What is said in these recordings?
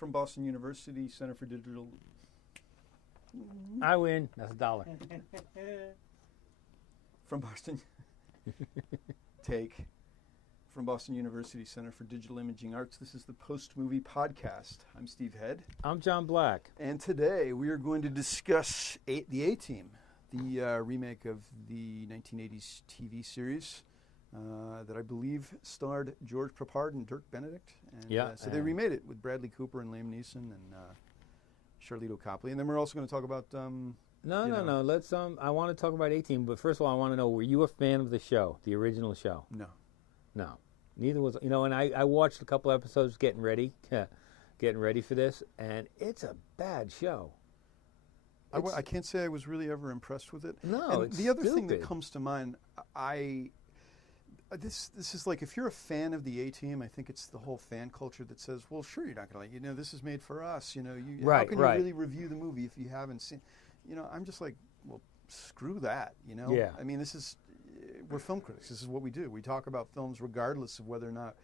from Boston University Center for Digital. I win. That's $1. From Boston. Take. From Boston University Center for Digital Imaging Arts. This is the Post Movie Podcast. I'm Steve Head. I'm John Black. And today we are going to discuss The A-Team, the remake of the 1980s TV series that I believe starred George Peppard and Dirk Benedict. And, so they remade it with Bradley Cooper and Liam Neeson and Charlito Copley. And then we're also going to talk about... No. Let's. I want to talk about A-Team, but first of all, I want to know: were you a fan of the show, the original show? No. Neither was. And I watched a couple episodes getting ready for this, and it's a bad show. I can't say I was really ever impressed with it. No, and it's the other stupid. thing that comes to mind, this is like, if you're a fan of the A-Team, I think it's the whole fan culture that says, well, sure, you're not going to this is made for us. How can you really review the movie if you haven't seen? I'm just like, well, screw that. Yeah. I mean, we're film critics. This is what we do. We talk about films regardless of whether or not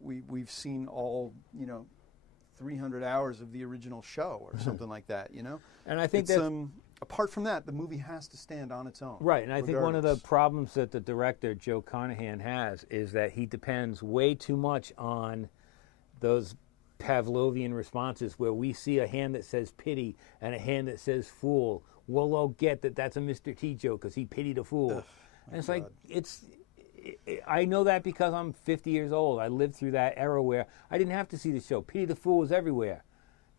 we've seen all 300 hours of the original show or something like that. And I think that apart from that, the movie has to stand on its own. Right, and I think one of the problems that the director, Joe Carnahan, has is that he depends way too much on those Pavlovian responses where we see a hand that says pity and a hand that says fool. We'll all get that that's a Mr. T joke because he pitied a fool. And it's like, I know that because I'm 50 years old. I lived through that era where I didn't have to see the show. Pity the fool was everywhere.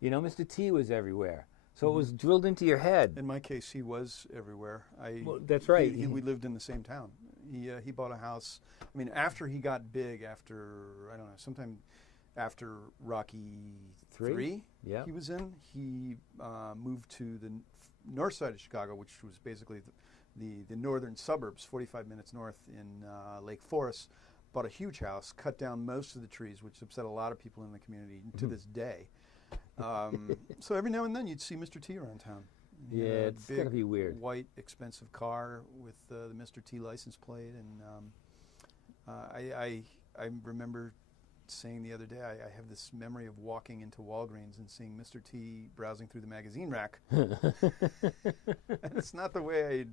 Mr. T was everywhere. So it was drilled into your head. In my case, he was everywhere. Well, that's right. We lived in the same town. He bought a house. I mean, after he got big, sometime after Rocky III, he was in. He moved to the north side of Chicago, which was basically the northern suburbs, 45 minutes north in Lake Forest. Bought a huge house, cut down most of the trees, which upset a lot of people in the community to this day. So every now and then you'd see Mr. T around town. It's gotta be weird. White, expensive car with the Mr. T license plate, and I remember saying the other day, I have this memory of walking into Walgreens and seeing Mr. T browsing through the magazine rack. And it's not the way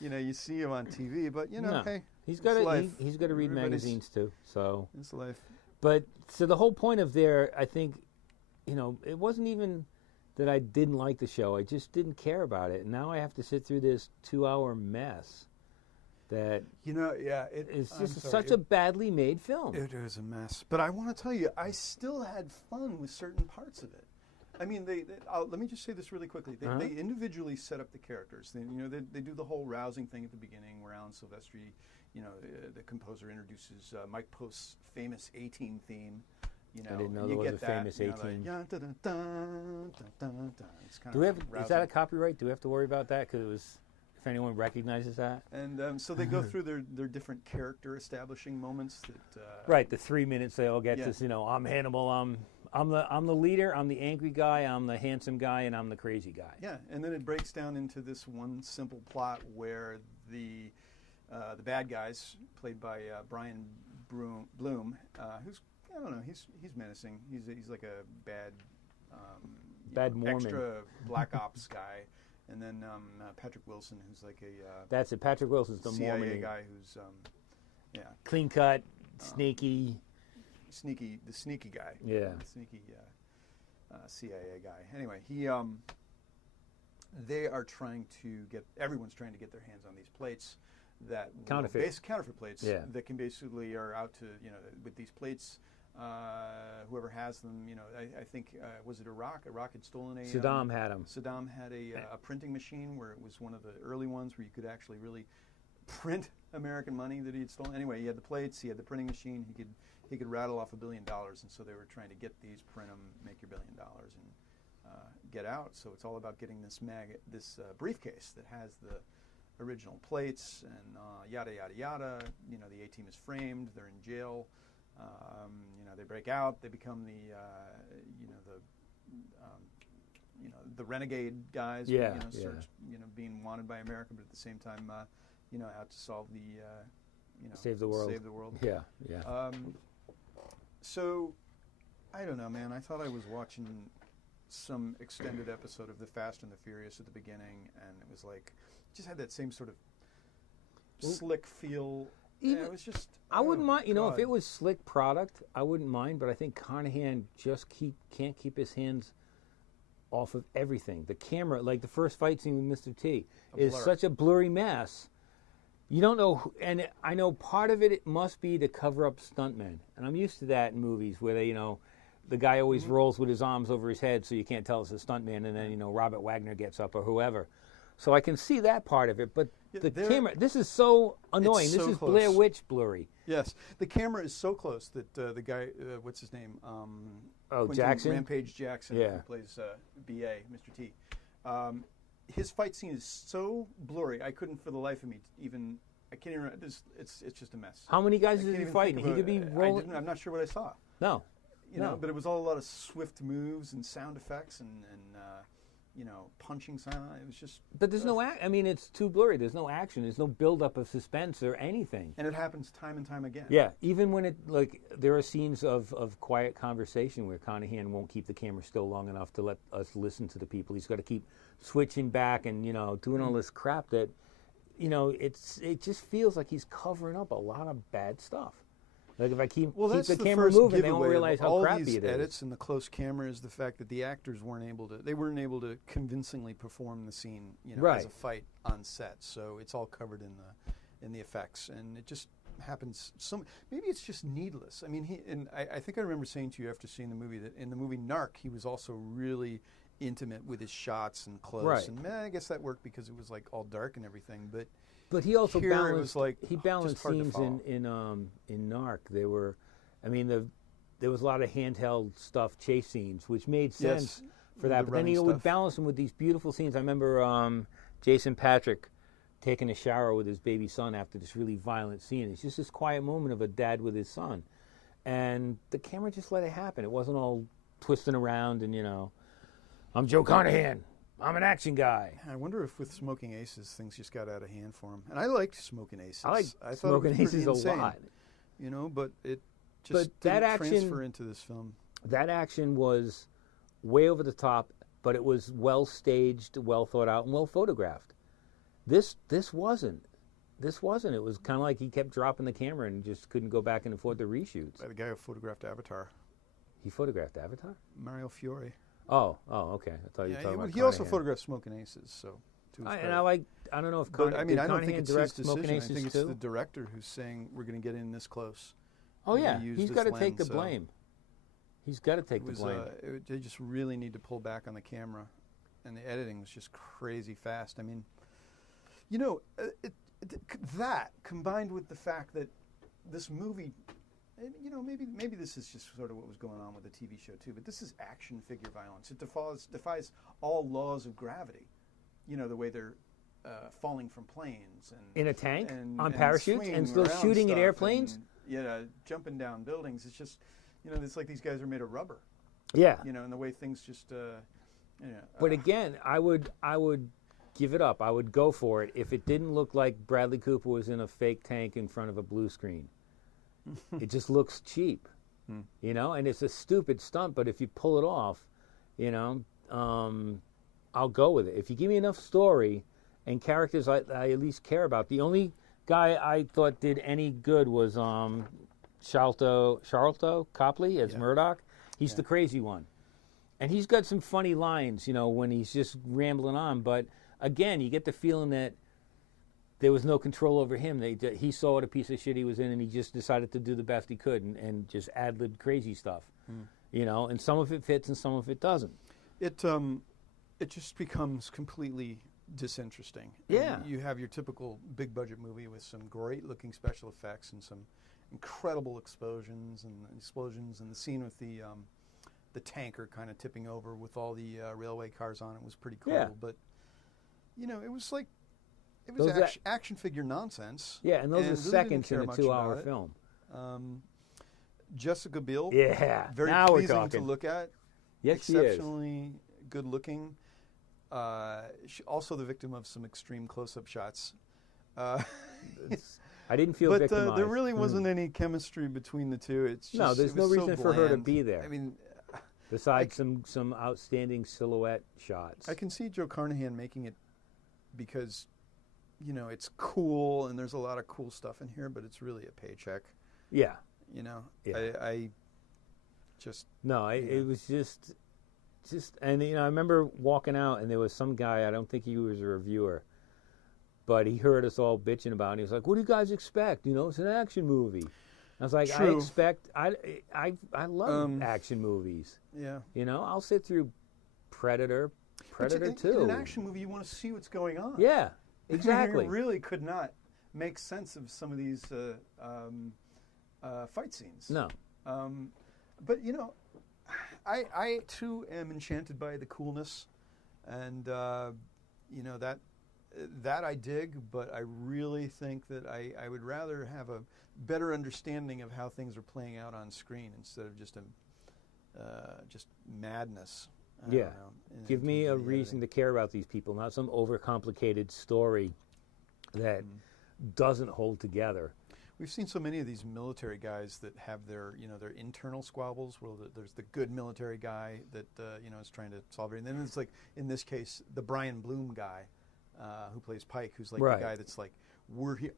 you see him on TV, but no. Hey, he's got to read magazines too. So it's life. But so the whole point of I think, it wasn't even that I didn't like the show. I just didn't care about it. And now I have to sit through this 2-hour mess. That it's just such a badly made film. It is a mess, but I want to tell you, I still had fun with certain parts of it. I mean, let me just say this really quickly. They individually set up the characters. They do the whole rousing thing at the beginning, where Alan Silvestri, the composer, introduces Mike Post's famous A-Team theme. I didn't know there was a famous A-Team. Is that a copyright? Do we have to worry about that? Because if anyone recognizes that. And so they go through their different character establishing moments. Right, the 3 minutes they all get this. I'm Hannibal. I'm the leader. I'm the angry guy. I'm the handsome guy, and I'm the crazy guy. Yeah, and then it breaks down into this one simple plot where the bad guys, played by Brian Bloom, who's, I don't know, he's menacing. He's like a bad Mormon, extra black ops guy. And then Patrick Wilson, who's like that's it. Patrick Wilson's the CIA Mormon guy who's clean cut, sneaky, the sneaky guy. Yeah, the sneaky CIA guy. Anyway, they are everyone's trying to get their hands on these plates that counterfeit plates that can basically are out to with these plates. Whoever has them, I think, was it Iraq? Iraq had stolen Saddam had them. Saddam had a printing machine where it was one of the early ones where you could actually really print American money that he had stolen. Anyway, he had the plates, he had the printing machine, he could rattle off $1 billion, and so they were trying to get these, print them, make your $1 billion, and get out. So it's all about getting this briefcase that has the original plates and yada yada yada. The A-Team is framed, they're in jail. They break out. They become the renegade guys. Being wanted by America, but at the same time, out to solve save the world. Save the world. Yeah. So I don't know, man. I thought I was watching some extended episode of The Fast and the Furious at the beginning, and it was like, just had that same sort of slick feel. Even, it was just. I wouldn't mind, if it was slick product, I wouldn't mind, but I think Carnahan just can't keep his hands off of everything. The camera, like the first fight scene with Mr. T, is such a blurry mess. You don't know, and I know part of it must be to cover up stuntmen, and I'm used to that in movies where they, the guy always rolls with his arms over his head so you can't tell it's a stuntman, and then, Robert Wagner gets up or whoever. So I can see that part of it, but the camera, this is so annoying. This is close. Blair Witch blurry. Yes, the camera is so close that the guy, what's his name? Jackson? Rampage Jackson, who plays B.A., Mr. T. His fight scene is so blurry, I couldn't for the life of me I can't even remember. It's just a mess. How many guys is he fighting? He could be rolling. I'm not sure what I saw. No. But it was all a lot of swift moves and sound effects and punching sound. It was just. But there's no it's too blurry. There's no action. There's no buildup of suspense or anything. And it happens time and time again. Yeah, even when there are scenes of quiet conversation where Carnahan won't keep the camera still long enough to let us listen to the people. He's got to keep switching back and doing all this crap that, it just feels like he's covering up a lot of bad stuff. Like if I keep the camera moving, they won't realize how crappy it is. All these edits and the close camera is the fact that the actors weren't able to convincingly perform the scene, as a fight on set. So it's all covered in the effects, and it just happens. Maybe it's just needless. I mean, I think I remember saying to you after seeing the movie that in the movie Narc, he was also really intimate with his shots and close. Right. And I guess that worked because it was like all dark and everything, but. But he also balanced. He balanced scenes in Narc. There was a lot of handheld stuff, chase scenes, which made sense for that. But then he would balance them with these beautiful scenes. I remember Jason Patrick taking a shower with his baby son after this really violent scene. It's just this quiet moment of a dad with his son, and the camera just let it happen. It wasn't all twisting around and I'm Joe Carnahan. I'm an action guy. I wonder if with Smoking Aces, things just got out of hand for him. And I liked Smoking Aces. I thought Smoking Aces a lot. But it just didn't transfer into this film. That action was way over the top, but it was well staged, well thought out, and well photographed. This wasn't. It was kind of like he kept dropping the camera and just couldn't go back and afford the reshoots. By the guy who photographed Avatar. He photographed Avatar? Mario Fiore. Oh, okay. I thought you were talking about he also photographed Smoking Aces, so. I don't know if I don't think it's his decision. I think it's the director who's saying we're going to get in this close. Oh yeah, he's got to take the blame. He's got to take the blame. They just really need to pull back on the camera, and the editing was just crazy fast. I mean, that combined with the fact that this movie. And, maybe this is just sort of what was going on with the TV show too. But this is action figure violence. It defies all laws of gravity. The way they're falling from planes and in a tank on parachutes and still shooting at airplanes. And, jumping down buildings. It's just, it's like these guys are made of rubber. Yeah. And the way things just. But again, I would give it up. I would go for it if it didn't look like Bradley Cooper was in a fake tank in front of a blue screen. It just looks cheap, and it's a stupid stunt. But if you pull it off, I'll go with it. If you give me enough story and characters I at least care about. The only guy I thought did any good was Charlton Copley as Murdoch. He's the crazy one, and he's got some funny lines, when he's just rambling on. But again, you get the feeling that there was no control over him. He saw what a piece of shit he was in, and he just decided to do the best he could and just ad-libbed crazy stuff. And some of it fits and some of it doesn't. It just becomes completely disinteresting. Yeah. And you have your typical big-budget movie with some great-looking special effects and some incredible explosions and the scene with the tanker kind of tipping over with all the railway cars on it was pretty cool. Yeah. But, it was like... It was action figure nonsense. Yeah, and those are seconds in a 2-hour film. Jessica Biel. Yeah, very now pleasing we're talking. to look at. Yes, she is. Exceptionally good looking. She also the victim of some extreme close-up shots. I didn't feel victimized. But there really wasn't any chemistry between the two. It's just, no, there's no reason for her to be there. I mean, besides some outstanding silhouette shots. I can see Joe Carnahan making it because, you know, it's cool and there's a lot of cool stuff in here, but it's really a paycheck. Yeah. You know, yeah. I just it was just, and you know, I remember walking out and there was some guy. I don't think he was a reviewer, but he heard us all bitching about it. And he was like, "What do you guys expect? You know, it's an action movie." I was like, True. I love action movies. Yeah. You know, I'll sit through Predator 2. In an action movie, you want to see what's going on. Yeah, exactly. You really could not make sense of some of these fight scenes. No. But, you know, I too am enchanted by the coolness, and you know, that I dig. But I really think that I would rather have a better understanding of how things are playing out on screen instead of just madness. I don't know, give me a reason to care about these people, not some overcomplicated story that doesn't hold together. We've seen so many of these military guys that have their internal squabbles. Well, there's the good military guy that you know, is trying to solve it, and then it's like, in this case, the Brian Bloom guy who plays Pike, who's like the guy that's like,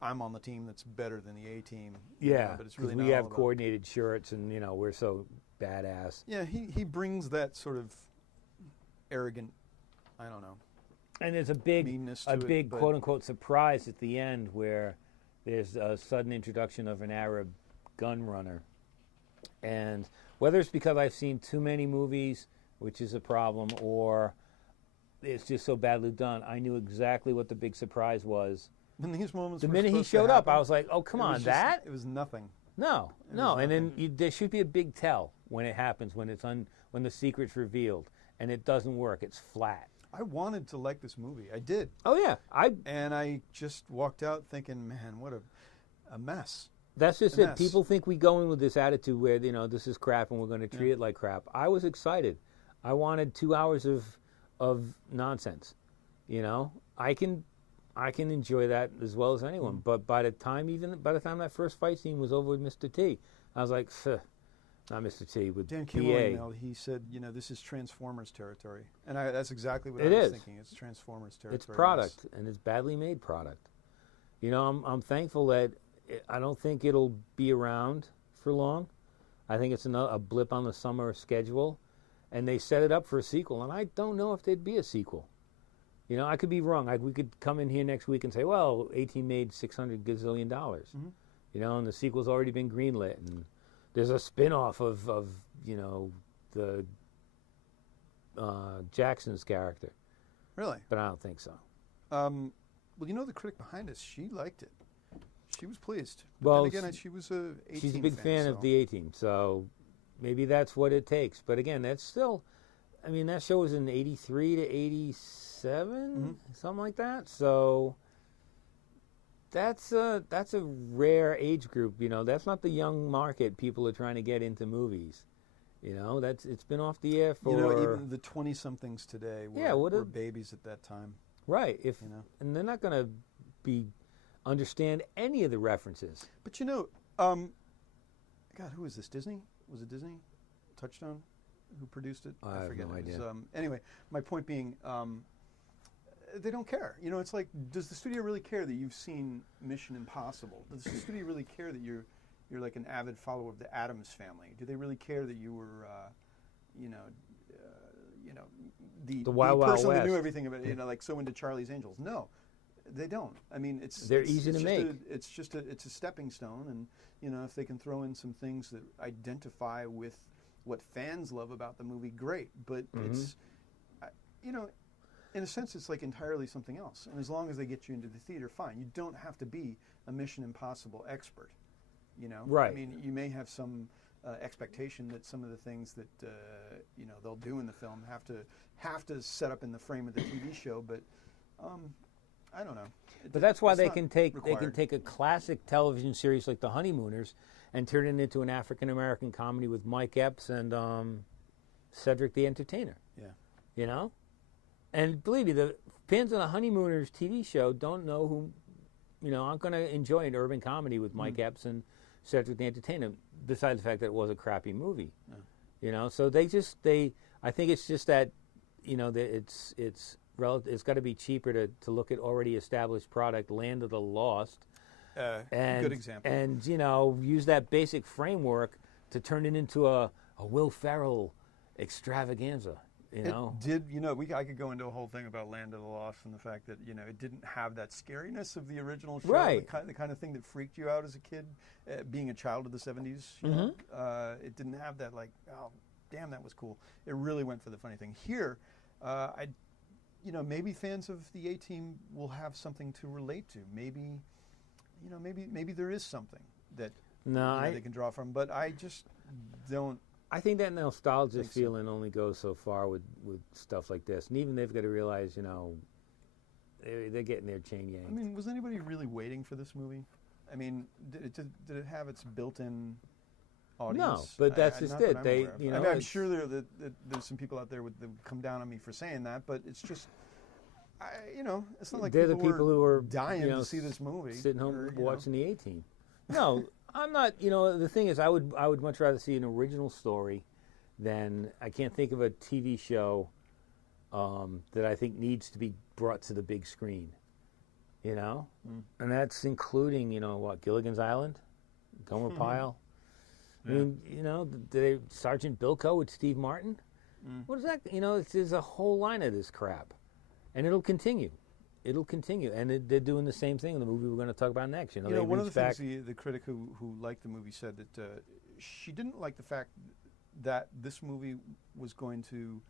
I'm on the team that's better than the A team. Yeah, you know, but it's really we have coordinated shirts, and you know, we're so badass. Yeah, he brings that sort of arrogant, I don't know. And there's a big quote unquote surprise at the end where there's a sudden introduction of an Arab gun runner. And whether it's because I've seen too many movies, which is a problem, or it's just so badly done, I knew exactly what the big surprise was. In these moments, the minute he showed up, I was like, "Oh, come on, that?" It was nothing. No. And then there should be a big tell when it happens, when when the secret's revealed, and it doesn't work. It's flat. I wanted to like this movie. I did. Oh yeah, and I just walked out thinking, man, what a mess. That's just it. People think we go in with this attitude where, you know, this is crap and we're going to treat it like crap. I was excited. I wanted 2 hours of nonsense. You know, I can enjoy that as well as anyone. But by the time that first fight scene was over with Mr. T, I was like, not Mr. T, with Dan PA. Kimmel, he said, you know, this is Transformers territory. And that's exactly what I was thinking. It's Transformers territory. It's product, and it's badly made product. You know, I'm thankful that I don't think it'll be around for long. I think it's a blip on the summer schedule. And they set it up for a sequel, and I don't know if there'd be a sequel. You know, I could be wrong. We could come in here next week and say, well, A-Team made $600 gazillion. You know, and the sequel's already been greenlit, and there's a spin-off of you know, the Jackson's character. Really? But I don't think so. Well, you know, the critic behind us, she liked it. She was pleased. But well, then again, she was a A-Team she's a big fan so. of the A-Team, so maybe that's what it takes. But again, that's still, I mean, that show was in 83 to 87, something like that. So that's a rare age group. You know, that's not the young market people are trying to get into movies. You know, it's been off the air for. You know, even the 20-somethings today were babies at that time. Right. And they're not going to understand any of the references. But you know, God, who is this? Disney? Was it Disney? Touchstone, who produced it? I forget. No idea. Anyway, my point being, they don't care. You know, it's like, does the studio really care that you've seen Mission Impossible? Does the studio really care that you're like an avid follower of the Addams Family? Do they really care that you were, the Wild person West that knew everything about it, you know, like so into Charlie's Angels? No, they don't. I mean, they're easy to make. It's a stepping stone, and you know, if they can throw in some things that identify with what fans love about the movie, great. But it's, you know, in a sense, it's like entirely something else. And as long as they get you into the theater, fine. You don't have to be a Mission Impossible expert. You know, right? I mean, you may have some expectation that some of the things that you know, they'll do in the film have to set up in the frame of the TV show, but I don't know. But that's why they can take a classic television series like The Honeymooners and turn it into an African American comedy with Mike Epps and Cedric the Entertainer. Yeah, you know, and believe me, the fans of The Honeymooners TV show don't know who I'm going to enjoy an urban comedy with Mike Epps and Cedric the Entertainer, besides the fact that it was a crappy movie. So I think it's just that, that it's got to be cheaper to look at already established product, Land of the Lost. Good example. And, use that basic framework to turn it into a Will Ferrell extravaganza. I could go into a whole thing about Land of the Lost and the fact that, it didn't have that scariness of the original show. Right. The kind of thing that freaked you out as a kid, being a child of the 70s. It didn't have that, like, oh, damn, that was cool. It really went for the funny thing. Here, maybe fans of the A-Team will have something to relate to. Maybe there is something that they can draw from, but I just don't. I think that nostalgia feeling only goes so far with stuff like this, and even they've got to realize, they're getting their chain yanked. I mean, was anybody really waiting for this movie? I mean, did it have its built-in audience? No, but that's just it. I'm sure there's some people out there that would come down on me for saying that, but it's just, it's not like they're the people who are dying to see this movie, sitting home watching the A-Team. No. I'm not, the thing is, I would much rather see an original story than, I can't think of a TV show that I think needs to be brought to the big screen, And that's including, Gilligan's Island, Gomer Pyle. I mean, Sergeant Bilko with Steve Martin. What is that? There's a whole line of this crap, and it'll continue. It'll continue, and they're doing the same thing in the movie we're going to talk about next. One of the things the critic who liked the movie said that she didn't like the fact that this movie was going to,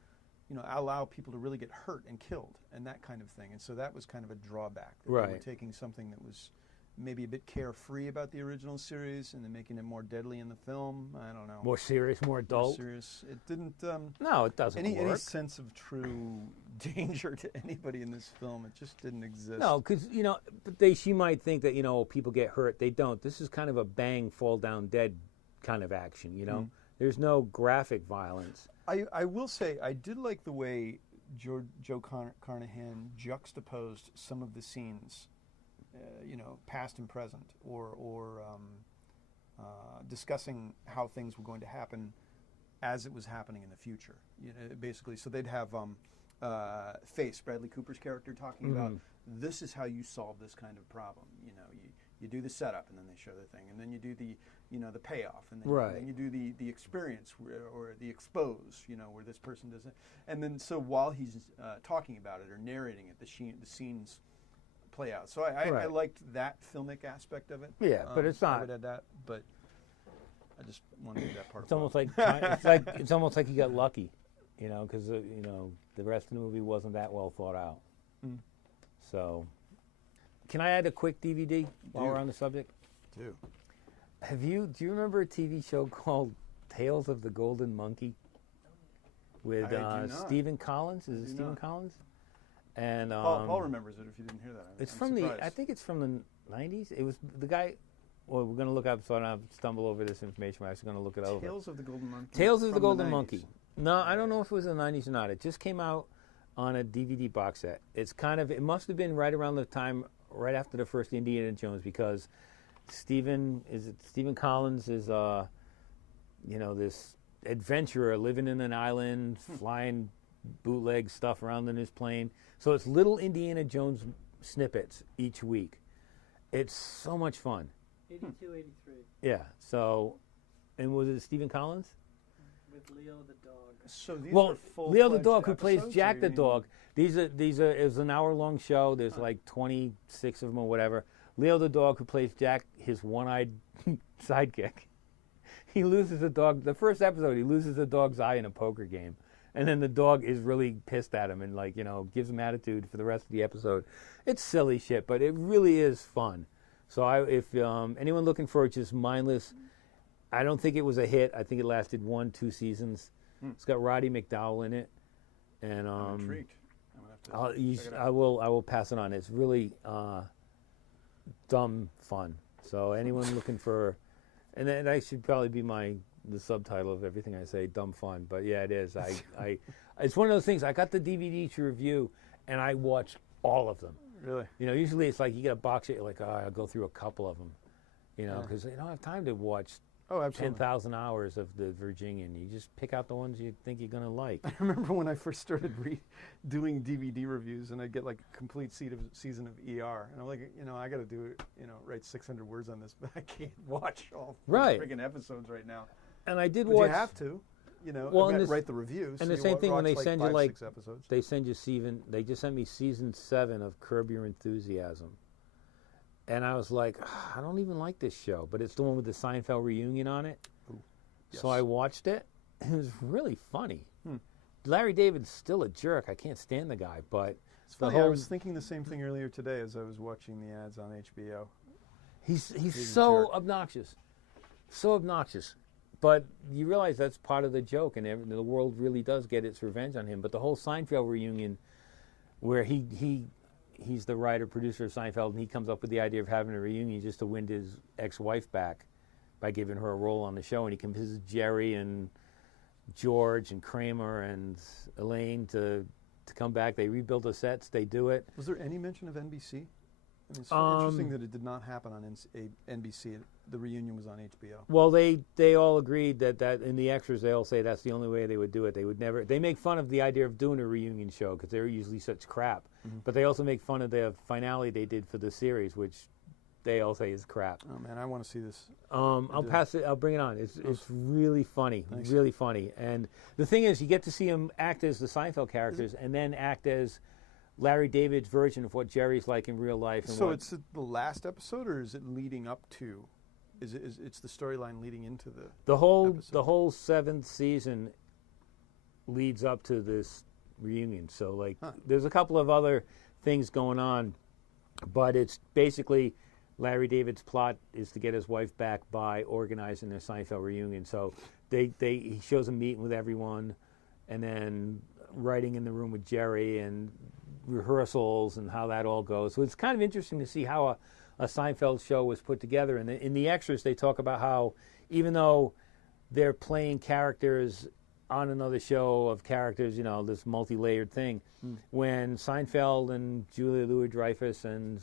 allow people to really get hurt and killed and that kind of thing, and so that was kind of a drawback. That right. They were taking something that was maybe a bit carefree about the original series and then making it more deadly in the film. I don't know. More serious, more adult. More serious. It didn't. No, it doesn't work. Any sense of true danger to anybody in this film? It just didn't exist. No, because she might think that people get hurt. They don't. This is kind of a bang, fall down dead kind of action. There's no graphic violence. I will say I did like the way Joe Carnahan juxtaposed some of the scenes. Past and present, or discussing how things were going to happen as it was happening in the future. Basically, so they'd have Face, Bradley Cooper's character, talking about this is how you solve this kind of problem. You do the setup, and then they show the thing, and then you do the the payoff, and then you do the experience or the expose, where this person does it, and then so while he's talking about it or narrating it, the scenes play out. So I liked that filmic aspect of it. Yeah, but it's not. I would add that, but I just wanted to do that part. It's almost like it's almost like you got lucky, because the rest of the movie wasn't that well thought out. So, can I add a quick DVD while we're on the subject? Do you remember a TV show called Tales of the Golden Monkey with Stephen Collins? Is it Stephen Collins? And Paul remembers it. If you didn't hear that, it's from surprised. I think it's from the '90s. It was the guy. Well, we're going to look up so I don't stumble over this information. We're actually going to look it over. Tales of the Golden Monkey. Tales of the Golden Monkey. No, I don't know if it was in the '90s or not. It just came out on a DVD box set. It's it must have been right around the time, right after the first Indiana Jones, because Stephen Collins is this adventurer living in an island, flying bootleg stuff around in his plane. So it's little Indiana Jones snippets each week. It's so much fun. 82, 83. Yeah. So, and was it Stephen Collins? With Leo the dog. So these are full Leo the dog, who plays Jack the dog. These are. It was an hour-long show. There's like 26 of them or whatever. Leo the dog, who plays Jack, his one-eyed sidekick. He loses a dog. The first episode, he loses a dog's eye in a poker game. And then the dog is really pissed at him and, gives him attitude for the rest of the episode. It's silly shit, but it really is fun. So if anyone looking for just mindless, I don't think it was a hit. I think it lasted 1-2 seasons. It's got Roddy McDowall in it. And I'm intrigued. I'm gonna have to check it out. I will pass it on. It's really dumb fun. So anyone looking for, and that should probably be the subtitle of everything I say, dumb fun. But yeah, it is. It's one of those things. I got the DVD to review, and I watched all of them. Really? You know, usually it's like you get a box set, you're like, oh, I'll go through a couple of them. You know, because you don't have time to watch 10,000 hours of the Virginian. You just pick out the ones you think you're going to like. I remember when I first started doing DVD reviews, and I'd get like a complete season of ER. And I'm like, I got to do it, write 600 words on this, but I can't watch all friggin' episodes right now. And I did but watch. You have to. Write the reviews. And so the same thing when they send you like, 6 episodes. They send you they just sent me season 7 of Curb Your Enthusiasm. And I was like, I don't even like this show, but it's the one with the Seinfeld reunion on it. Ooh, yes. So I watched it. It was really funny. Larry David's still a jerk. I can't stand the guy, but it's funny. I was thinking the same thing earlier today as I was watching the ads on HBO. He's so obnoxious, But you realize that's part of the joke, and the world really does get its revenge on him. But the whole Seinfeld reunion, where he's the writer, producer of Seinfeld, and he comes up with the idea of having a reunion just to win his ex-wife back by giving her a role on the show. And he convinces Jerry and George and Kramer and Elaine to come back. They rebuild the sets. They do it. Was there any mention of NBC? I mean, it's interesting that it did not happen on NBC. The reunion was on HBO. Well, they all agreed that in the extras they all say that's the only way they would do it. They would never. They make fun of the idea of doing a reunion show because they're usually such crap. But they also make fun of the finale they did for the series, which they all say is crap. Oh man, I want to see this. I'll pass it. I'll bring it on. It's really funny, Thanks. really funny. And the thing is, you get to see him act as the Seinfeld characters, and then act as Larry David's version of what Jerry's like in real life. And so it's the last episode, or is it leading up to? It's the storyline leading into the episode? The whole 7th season leads up to this reunion. So like, there's a couple of other things going on, but it's basically Larry David's plot is to get his wife back by organizing a Seinfeld reunion. So he shows him meeting with everyone, and then writing in the room with Jerry and rehearsals and how that all goes. So it's kind of interesting to see how a Seinfeld show was put together. And in the extras, they talk about how even though they're playing characters on another show of characters, this multi-layered thing, when Seinfeld and Julia Louis-Dreyfus and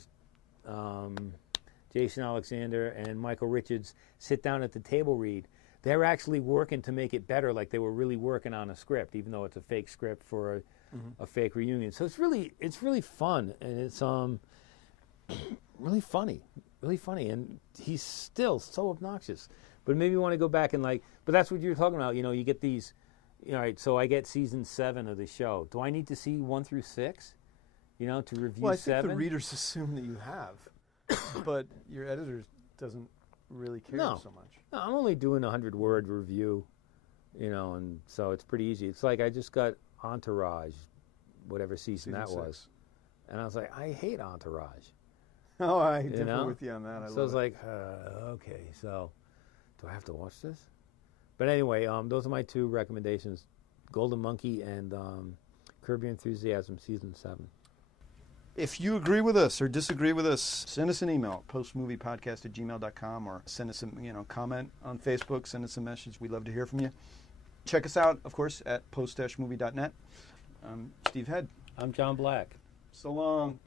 Jason Alexander and Michael Richards sit down at the table read, they're actually working to make it better, like they were really working on a script, even though it's a fake script for a fake reunion. So it's really fun, and it's really funny, and he's still so obnoxious. But maybe you want to go back and but that's what you're talking about. You get these. All right, so I get season 7 of the show. Do I need to see 1 through 6? To review 7? Well, I think the readers assume that you have, but your editor doesn't really care so much. No, I'm only doing a 100-word review, and so it's pretty easy. It's like I just got Entourage, whatever season that 6. was, and I was like, I hate Entourage. Oh, I differ with you on that. I was like, okay, so do I have to watch this? But anyway, those are my 2 recommendations: Golden Monkey and Curb Your Enthusiasm season 7. If you agree with us or disagree with us, send us an email, postmoviepodcast@gmail.com, or send us a comment on Facebook, send us a message. We'd love to hear from you. Check us out, of course, at post-movie.net. I'm Steve Head. I'm John Black. So long.